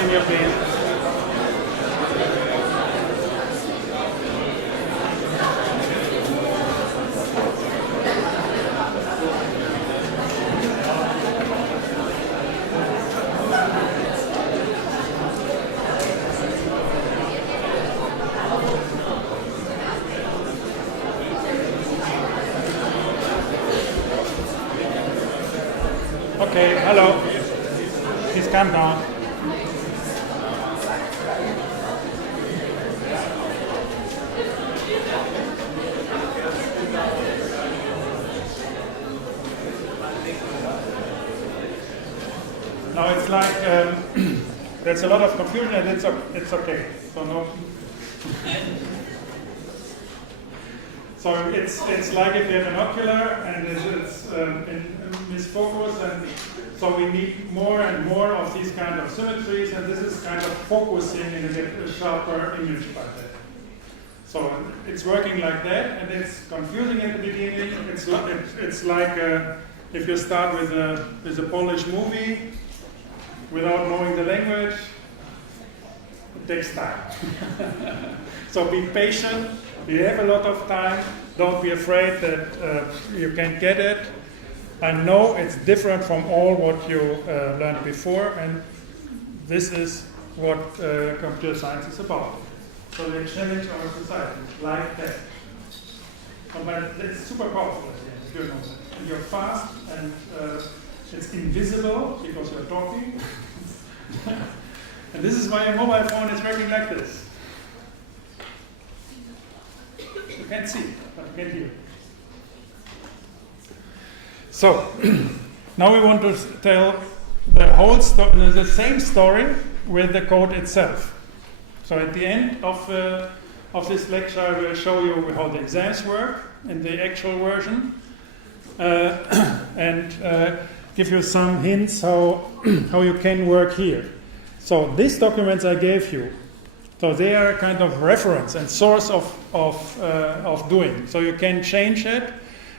continue, please. Okay, hello. Please come down. Now it's like there's a lot of confusion, and it's okay. So no. So it's like if you have an ocular and it's in misfocus, and so we need more and more of these kind of symmetries, and this is kind of focusing and you get a sharper image by that. So it's working like that, and it's confusing at the beginning. It's like if you start with a Polish movie without knowing the language, it takes time. So be patient. You have a lot of time. Don't be afraid that you can't get it. I know it's different from all what you learned before, and this is what computer science is about. So they challenge our society like that. But it's super powerful at the end. And you're fast, and it's invisible because you're talking. And this is why a mobile phone is working like this. You can't see, but you can hear. So, now we want to tell the whole story, the same story with the code itself. So at the end of this lecture, I will show you how the exams work in the actual version, and give you some hints how you can work here. So these documents I gave you, so they are a kind of reference and source of doing. So you can change it,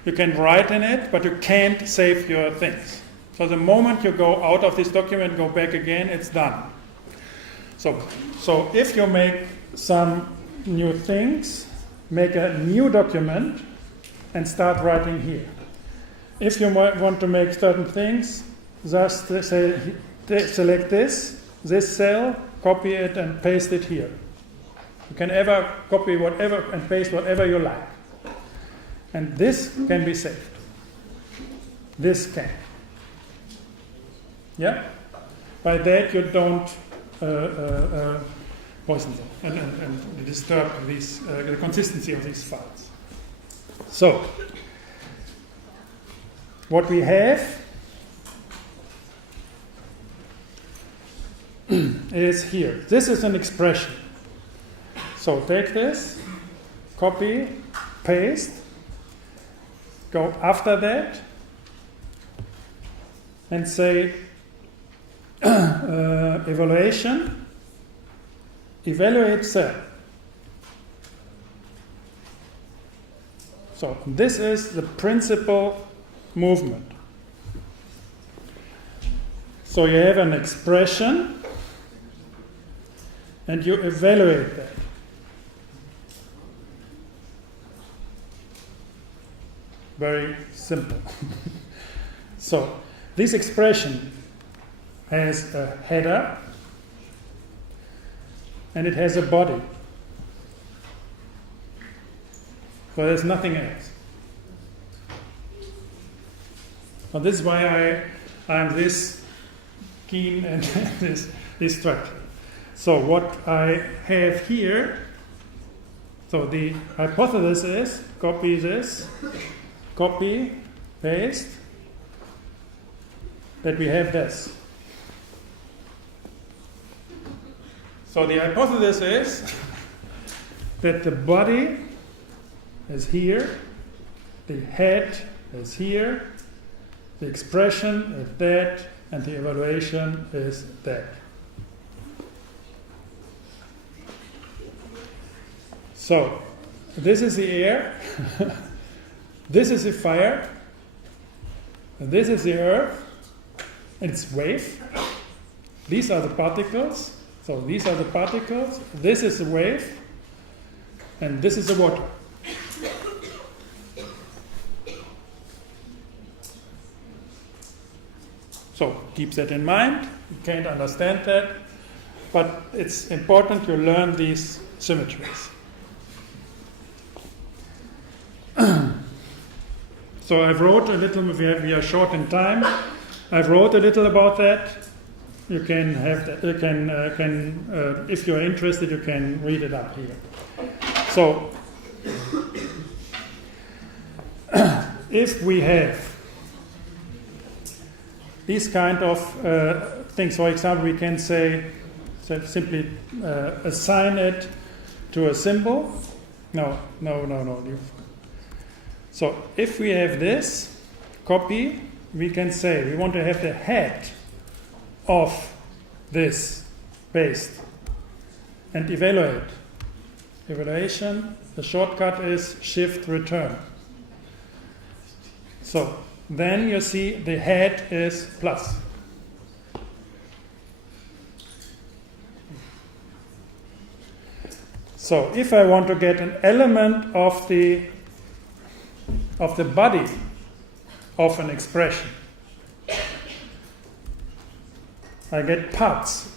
you can write in it, but you can't save your things. So the moment you go out of this document, go back again, it's done. So if you make some new things, make a new document and start writing here. If you want to make certain things, just select this cell, copy it and paste it here. You can ever copy whatever and paste whatever you like. And this can be saved. This can. Yeah? By that you don't poison them and disturb the consistency of these files. So, what we have is here. This is an expression. So take this, copy, paste, go after that, and say evaluation, evaluate cell. So this is the principal movement. So you have an expression and you evaluate that. Very simple. So this expression has a header and it has a body. So there's nothing else. So this is why I'm this keen and this structure. So what I have here, so the hypothesis is copy this, copy, paste, that we have this. So the hypothesis is that the body is here, the head is here, the expression is that, and the evaluation is that. So this is the air, this is the fire, and this is the earth, and it's wave, These are the particles. So these are the particles. This is the wave. And this is the water. So keep that in mind. You can't understand that. But it's important you learn these symmetries. So I've wrote a little, we are short in time. I've wrote a little about that. You can have that, you can if you're interested, you can read it up here. So, if we have these kind of things, for example, we can say, simply assign it to a symbol. No. So, if we have this copy, we can say we want to have the head of this paste and evaluate. Evaluation, the shortcut is shift return. So then you see the head is plus. So if I want to get an element of the body of an expression, I get parts.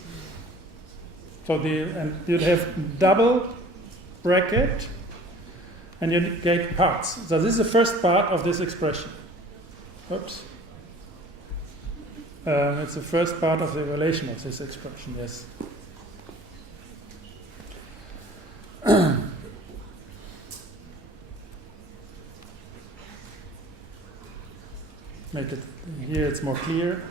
So and you'd have double bracket, and you get parts. So this is the first part of this expression. Oops. It's the first part of the evaluation of this expression, yes. Make it, here it's more clear.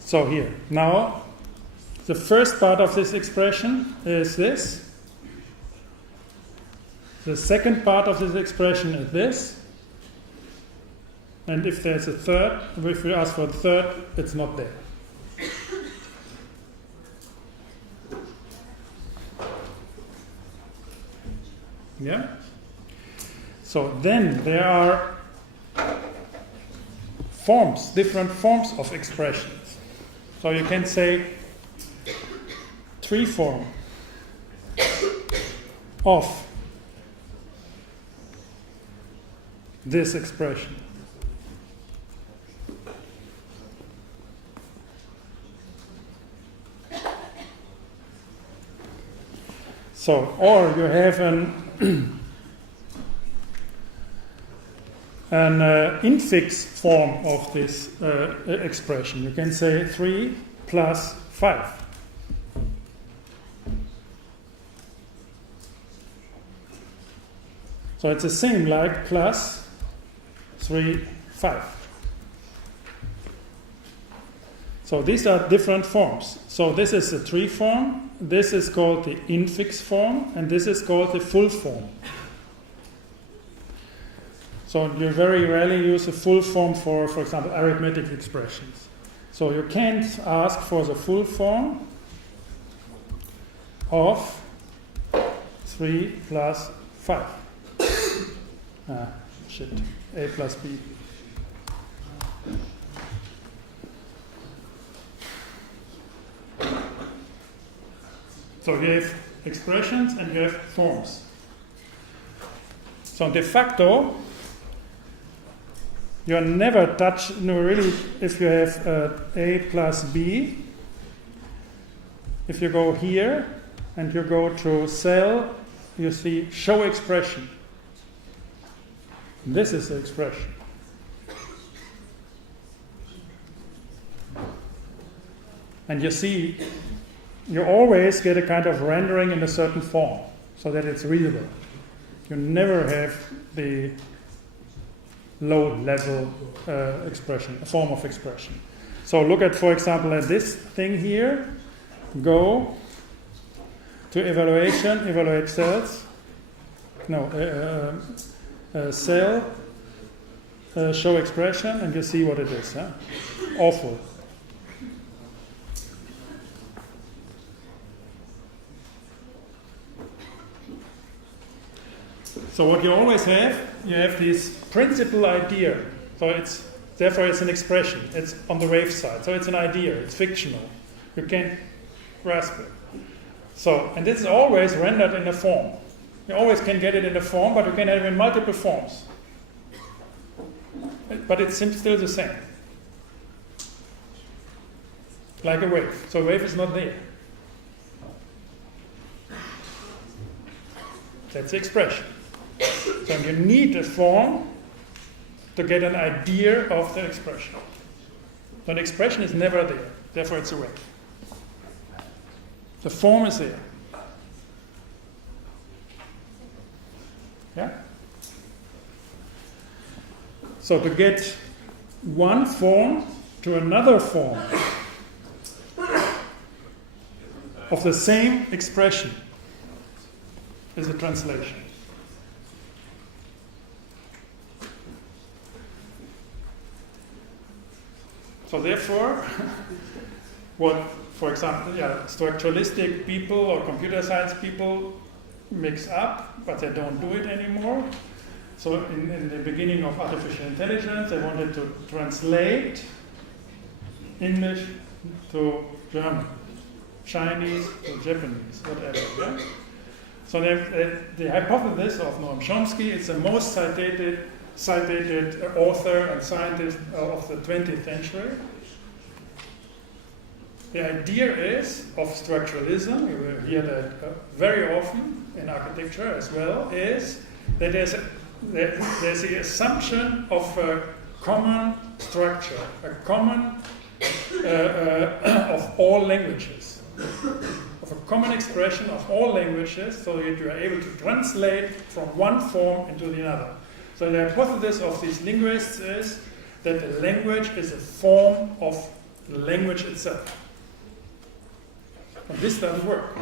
So here, now, the first part of this expression is this. The second part of this expression is this. And if there's a third, if we ask for the third, it's not there. Yeah? So then there are forms, different forms of expressions. So you can say tree form of this expression. So, or you have an infix form of this expression. You can say 3 plus 5. So it's the same like plus 3, 5. So these are different forms. So this is the tree form, this is called the infix form, and this is called the full form. So you very rarely use a full form for example, arithmetic expressions. So you can't ask for the full form of 3 plus 5. A plus B. So you have expressions and you have forms. So de facto, you never touch, no, really, if you have A plus B, if you go here and you go to cell, you see show expression. This is the expression. And you see, you always get a kind of rendering in a certain form so that it's readable. You never have the low-level expression, a form of expression. So look at, for example, at this thing here. Go to evaluation, evaluate cells. No, cell, show expression, and you see what it is. Huh? Awful. So what you always have, you have this principal idea. So it's Therefore, it's an expression. It's on the wave side. So it's an idea. It's fictional. You can't grasp it. So, and this is always rendered in a form. You always can get it in a form, but you can have it in multiple forms. But it's still the same. Like a wave. So a wave is not there. That's the expression. So you need a form to get an idea of the expression. So an expression is never there. Therefore it's a wave. The form is there. Yeah? So to get one form to another form of the same expression is a translation. So therefore, what, for example, structuralistic people or computer science people mix up, but they don't do it anymore. So in the beginning of artificial intelligence, they wanted to translate English to German, Chinese to Japanese, whatever. Yeah? So the hypothesis of Noam Chomsky is the most cited author and scientist of the 20th century. The idea is of structuralism, you will hear that very often in architecture as well, is that there's the assumption of a common structure, a common of all languages, of a common expression of all languages, so that you are able to translate from one form into the other. So the hypothesis of these linguists is that the language is a form of the language itself. And this doesn't work.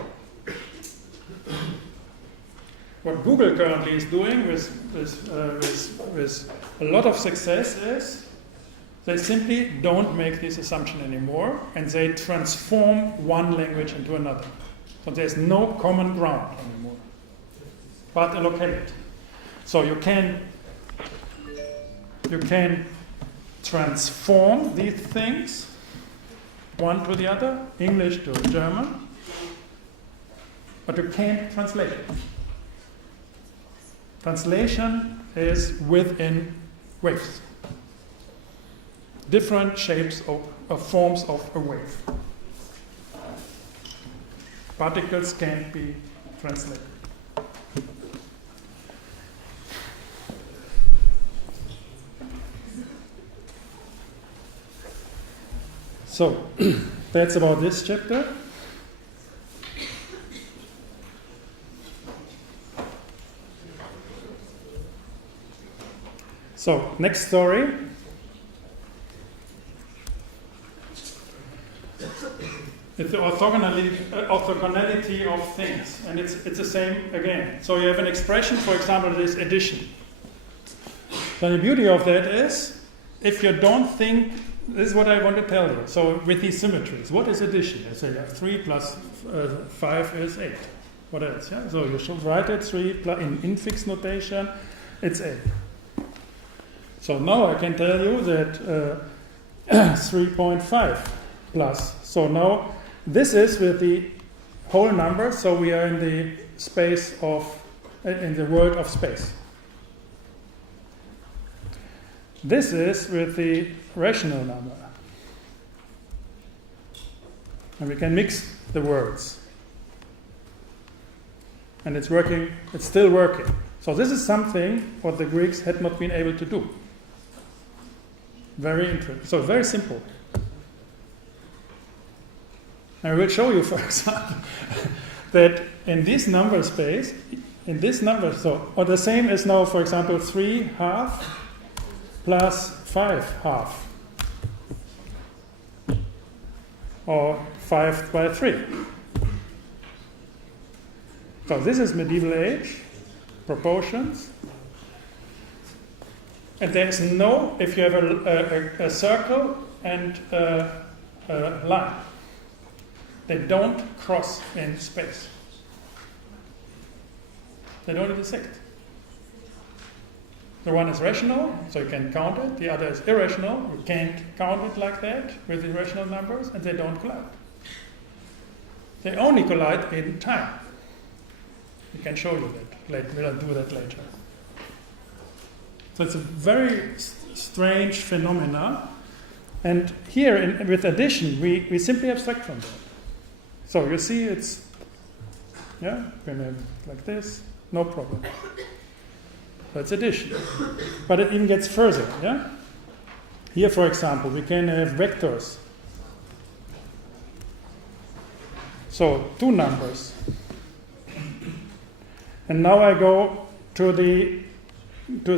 What Google currently is doing with a lot of success is they simply don't make this assumption anymore, and they transform one language into another. So there's no common ground anymore, but a locality. So you can transform these things one to the other, English to German, but you can't translate it. Translation is within waves. Different shapes of forms of a wave. Particles can't be translated. So, that's about this chapter. So, next story. It's the orthogonality of things, and it's the same again. So you have an expression, for example, this addition. So the beauty of that is, if you don't think, this is what I want to tell you. So with these symmetries, what is addition? I say 3 plus 5 is 8. What else? Yeah? So you should write it 3 plus, in infix notation, it's 8. So now I can tell you that 3.5 plus. So now this is with the whole number, so we are in the space of, in the world of space. This is with the rational number. And we can mix the words. And it's working, it's still working. So this is something what the Greeks had not been able to do. Very interesting. So very simple. I will show you, for example, that in this number space, in this number, so or the same is now, for example, 3 half plus 5 half, or 5 by 3. So this is medieval age, proportions. And there is no, if you have a circle and a line, they don't cross in space. They don't intersect. The one is rational, so you can count it. The other is irrational. You can't count it like that with irrational numbers, and they don't collide. They only collide in time. We can show you that. We'll do that later. So it's a very strange phenomena. And here, with addition, we simply abstract from that. So you see it's, yeah, like this, no problem. That's addition. But it even gets further, yeah? Here, for example, we can have vectors. So, two numbers. And now I go to the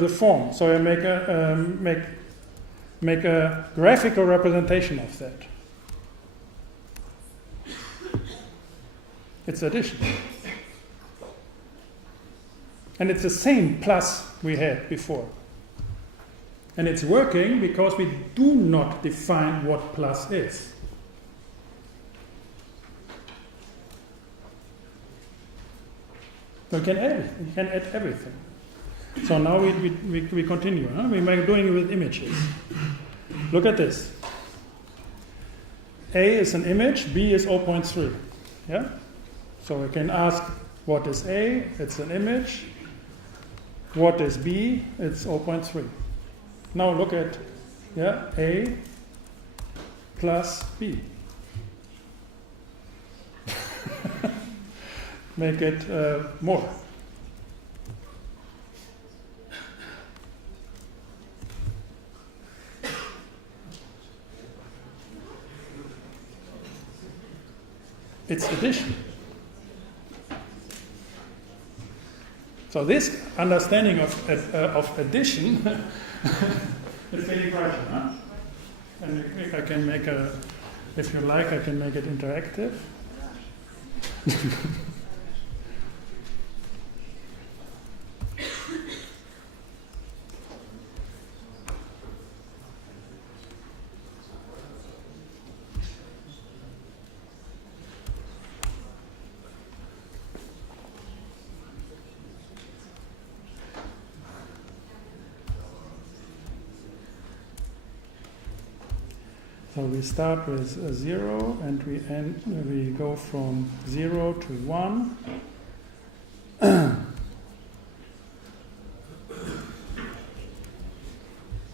form. So I make a graphical representation of that. It's addition. And it's the same plus we had before. And it's working because we do not define what plus is. So we can add everything. So now we continue. Huh? We're doing it with images. Look at this. A is an image, B is 0.3. Yeah? So we can ask, what is A? It's an image. What is B? It's 0.3. Now look at A plus B. Make it more. It's addition. So this understanding of addition is really bright, huh? And I can make if you like, I can make it interactive. So we start with a 0 and we go from 0 to 1.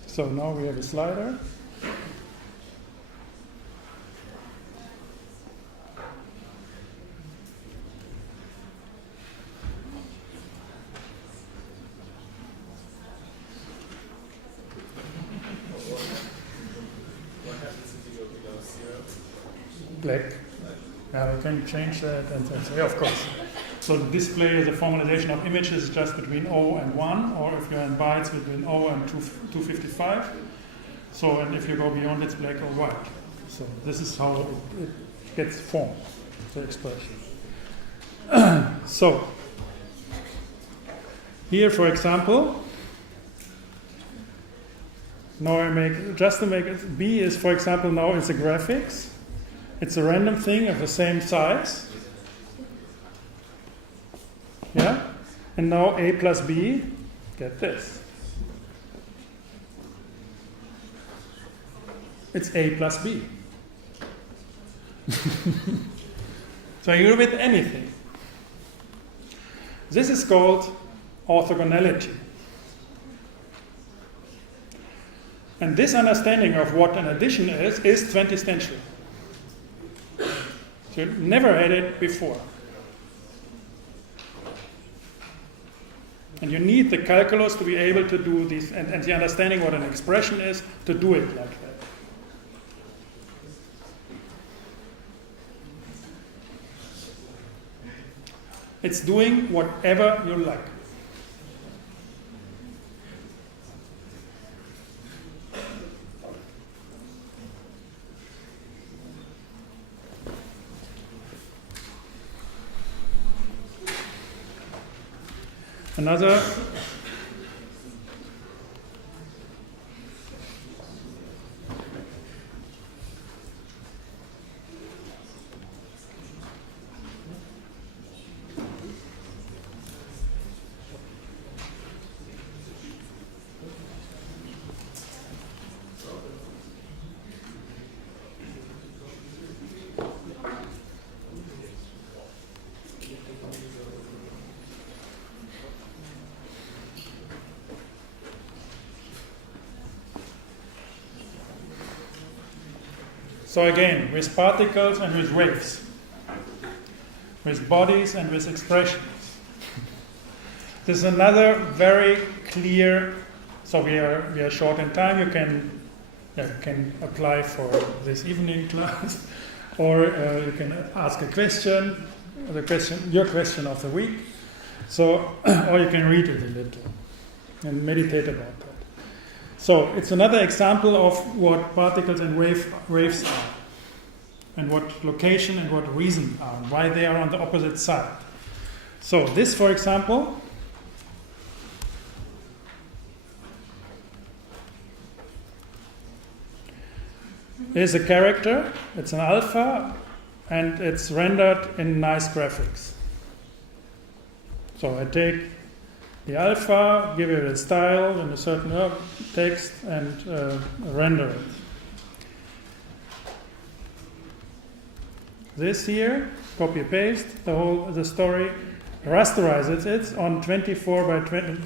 So now we have a slider. Black. Yeah, we can change that and say, yeah, of course. So the display is a formalization of images just between 0 and 1, or if you're in bytes between 0 and 255. So, and if you go beyond, it's black or white. So this is how it gets formed, the expression. So here, for example, now I make, just to make it, B is, for example, now it's a graphics. It's a random thing of the same size. Yeah? And now A plus B, get this. It's A plus B. So you do with anything. This is called orthogonality. And this understanding of what an addition is 20th century. So you never had it before. And you need the calculus to be able to do this, and the understanding what an expression is, to do it like that. It's doing whatever you like. Another So again, with particles and with waves, with bodies and with expressions. This is another very clear, so we are short in time, you can apply for this evening class, or you can ask a question, your question of the week, so, or you can read it a little and meditate about that. So it's another example of what particles and waves are, and what location and what reason are, and why they are on the opposite side. So this, for example, is a character, it's an alpha, and it's rendered in nice graphics. So I take the alpha, give it a style and a certain text, and render it. This here, copy paste the story, rasterizes it on 24 by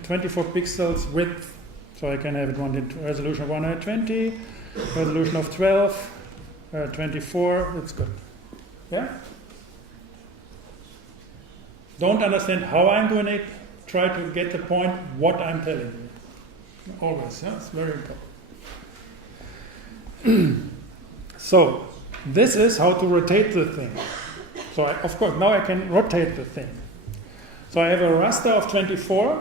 24 pixels width. So I can have it resolution of 120, resolution of 12, 24. It's good. Yeah. Don't understand how I'm doing it. Try to get the point what I'm telling you. Always, yeah, it's very important. So, this is how to rotate the thing. So, of course, now I can rotate the thing. So, I have a raster of 24.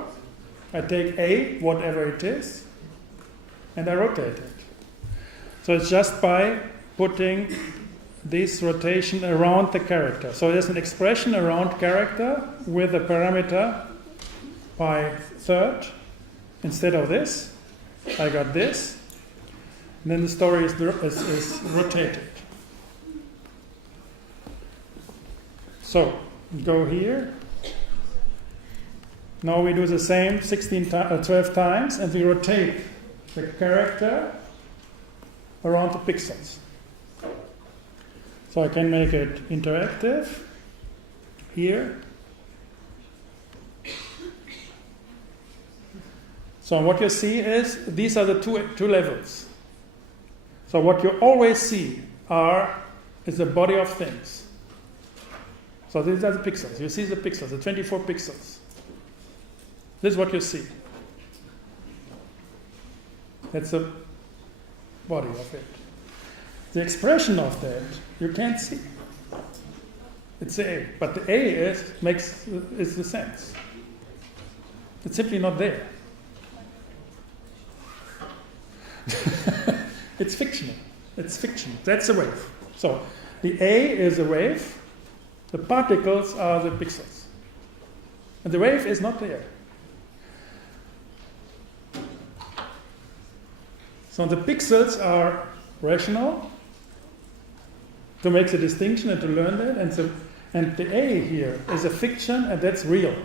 I take A, whatever it is, and I rotate it. So, it's just by putting this rotation around the character. So, there's an expression around character with a parameter by third. Instead of this, I got this, and then the story is rotated. So go here. Now we do the same 12 times, and we rotate the character around the pixels. So I can make it interactive here. So what you see is, these are the two levels. So what you always see is the body of things. So these are the pixels. You see the pixels, the 24 pixels. This is what you see. That's the body of it. The expression of that, you can't see. It's the A. But the A is the sense. It's simply not there. It's fictional. It's fiction. That's a wave. So the A is a wave. The particles are the pixels. And the wave is not there. So the pixels are rational to make the distinction and to learn that. And the A here is a fiction, and that's real.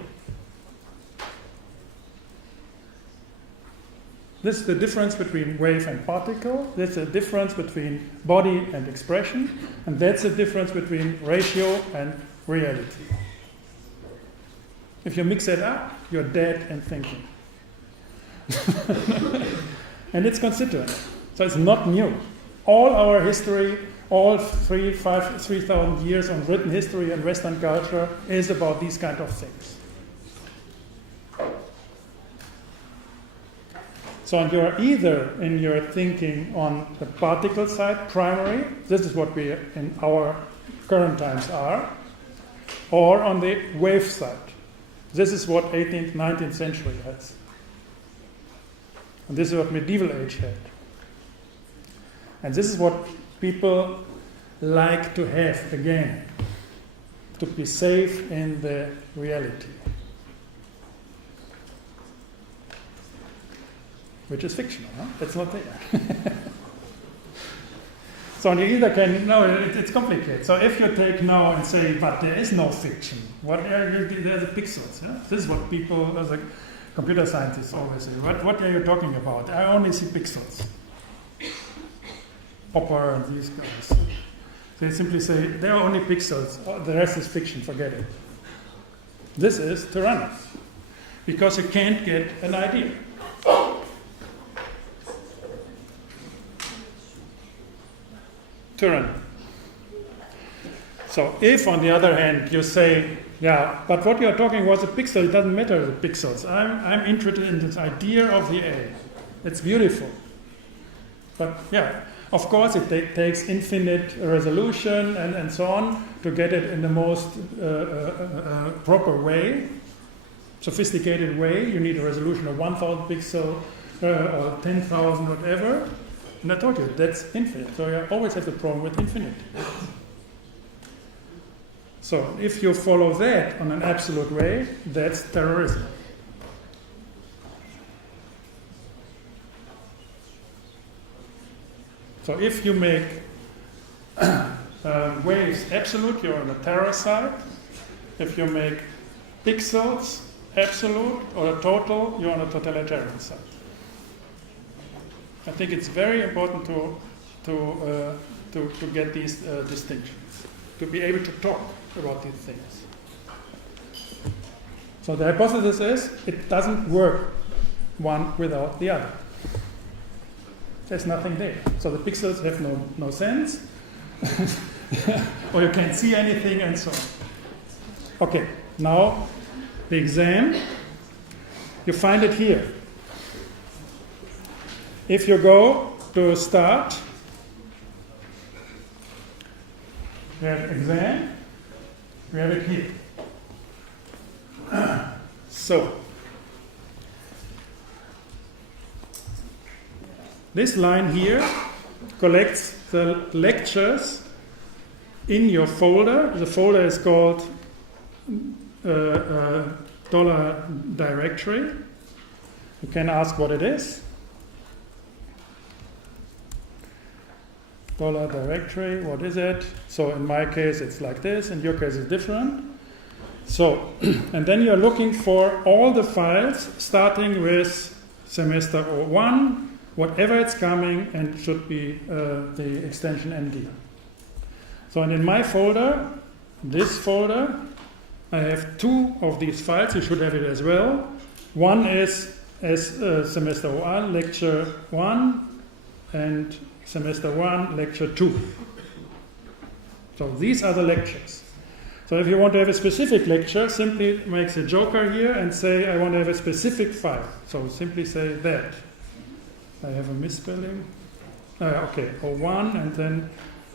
This is the difference between wave and particle. That's the difference between body and expression. And that's the difference between ratio and reality. If you mix that up, you're dead in thinking. And it's constituent. So it's not new. All our history, all 3,000 years of written history and Western culture is about these kind of things. So you're either in your thinking on the particle side, primary, this is what we in our current times are, or on the wave side. This is what 18th, 19th century has. And this is what medieval age had. And this is what people like to have again, to be safe in the reality. Which is fictional, huh? It's not there. So you either can, no, it's complicated. So if you take now and say, but there is no fiction, what are you, they're the pixels, yeah? This is what people, as a computer scientists always say, what are you talking about? I only see pixels. Popper and these guys. They simply say, there are only pixels, the rest is fiction, forget it. This is tyranny, because you can't get an idea. tyranny. So if, on the other hand, you say, yeah, but what you're talking was a pixel, it doesn't matter the pixels. I'm interested in this idea of the A. It's beautiful. But yeah, of course it takes infinite resolution and so on to get it in the most proper way, sophisticated way. You need a resolution of 1,000 pixel or 10,000, whatever. And I told you, that's infinite. So you always have the problem with infinite. So if you follow that on an absolute way, that's terrorism. So if you make waves absolute, you're on the terror side. If you make pixels absolute or total, you're on the totalitarian side. I think it's very important to get these distinctions, to be able to talk about these things. So the hypothesis is it doesn't work one without the other. There's nothing there. So the pixels have no sense, or you can't see anything and so on. Okay, now the exam, you find it here. If you go to start, we have exam, we have it here. So, this line here collects the lectures in your folder. The folder is called dollar directory. You can ask what it is. Dollar directory, what is it? So in my case it's like this, in your case it's different. So, and then you're looking for all the files starting with semester 01, whatever it's coming, and should be the extension MD. So, and in my folder, this folder, I have two of these files. You should have it as well. One is as semester 01, lecture 1, and semester 1, lecture 2. So these are the lectures. So if you want to have a specific lecture, simply make a joker here and say, I want to have a specific file. So simply say that. I have a misspelling. Okay, 01, and then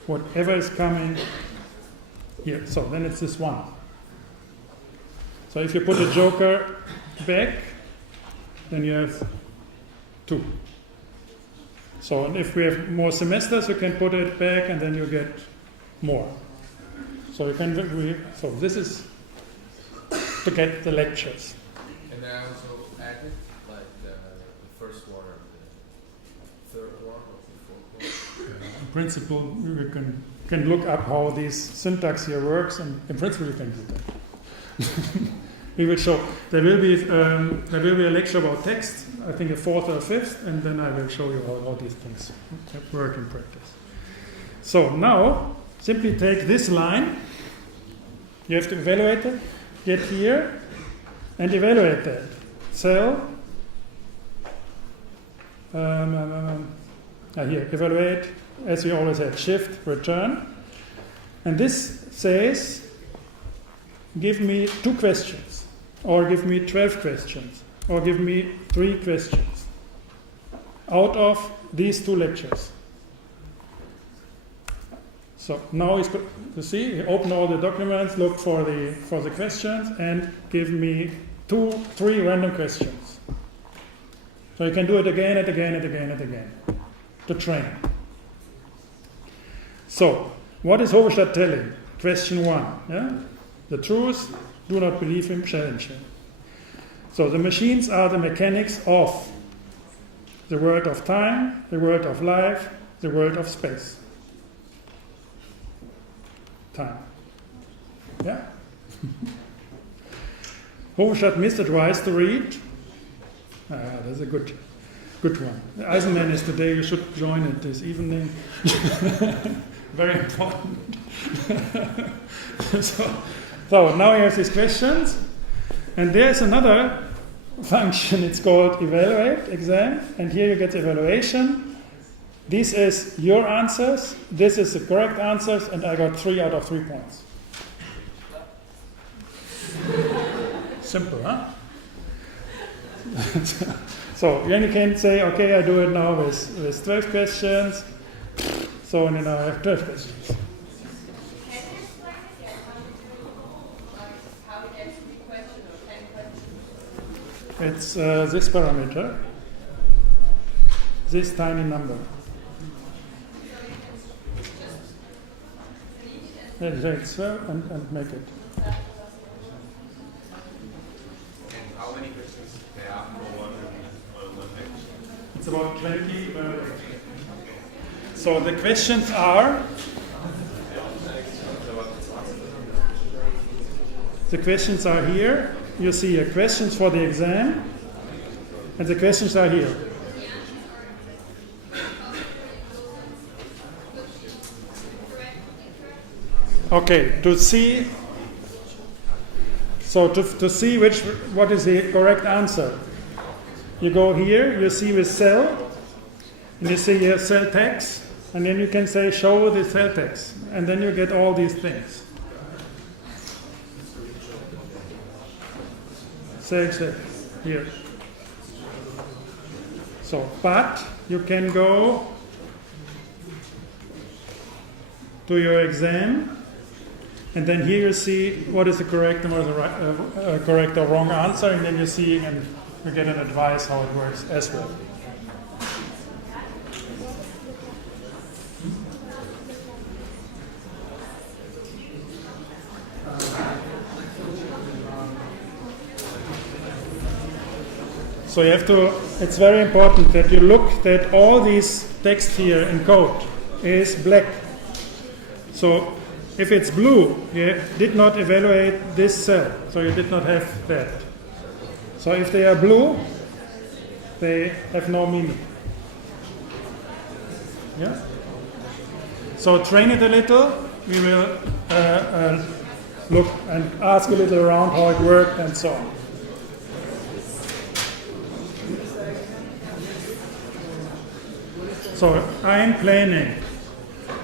whatever is coming here. So then it's this one. So if you put a joker back, then you have 2. So and if we have more semesters, you can put it back and then you get more. So you can so this is to get the lectures. And I also added like the first one or the third one or the fourth one. In principle, we can look up how this syntax here works, and in principle you can do that. We will show. There will be a lecture about text, I think a 4th or 5th, and then I will show you how these things work in practice. So now, simply take this line. You have to evaluate it. Get here and evaluate that. Cell. Here, evaluate, as we always had, shift, return. And this says, give me 2 questions, or give me 12 questions, or give me 3 questions out of these 2 lectures. So now you see, open all the documents, look for the questions, and give me 3 random questions. So you can do it again and again and again and again to train. So, what is Hovestadt telling? Question 1. Yeah? The truth, do not believe him, challenge him. So the machines are the mechanics of the world of time, the world of life, the world of space. Time. Yeah? Hovestadt misadvised to read. That's a good one. The Eisenman is today, you should join it this evening. Very important. So now you have these questions, and there's another function, it's called evaluate, exam, and here you get the evaluation, This is your answers, this is the correct answers, and I got 3 out of 3 points. Simple, huh? So then you can say, okay, I do it now with 12 questions. So and then I have 12 questions. Can you explain again how you do, like, how you get to the question or 10 questions? It's this parameter, this tiny number. And make it. And how many questions there are for one page? It's about 20. So the questions are. The questions are here. You see here, questions for the exam, and the questions are here. Okay, to see. So to see what is the correct answer, you go here. You see with cell, and you see here cell text, and then you can say show the cell text, and then you get all these things. Cell text here. So, but you can go to your exam. And then here you see what is the correct and what is the right, correct or wrong answer, and then you see and you get an advice how it works as well. So you have to, it's very important that you look that all these text here in code is black. So if it's blue, you did not evaluate this cell, so you did not have that. So if they are blue, they have no meaning. Yeah? So train it a little, we will look and ask a little around how it worked and so on. So I'm planning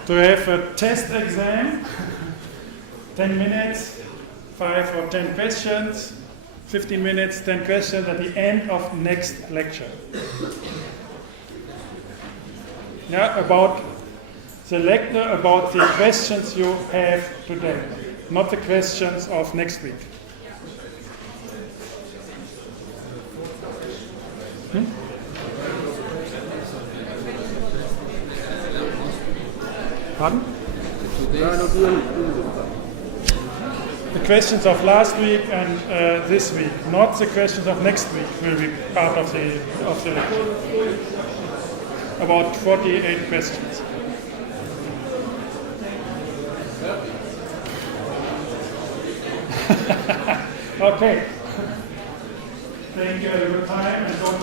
to have a test exam, 10 minutes, 5 or 10 questions, 15 minutes, 10 questions at the end of next lecture. Yeah, about the questions you have today, not the questions of next week. Pardon? The questions of last week and this week, not the questions of next week, will be part of the lecture. About 48 questions. Okay. Thank you for your time and don't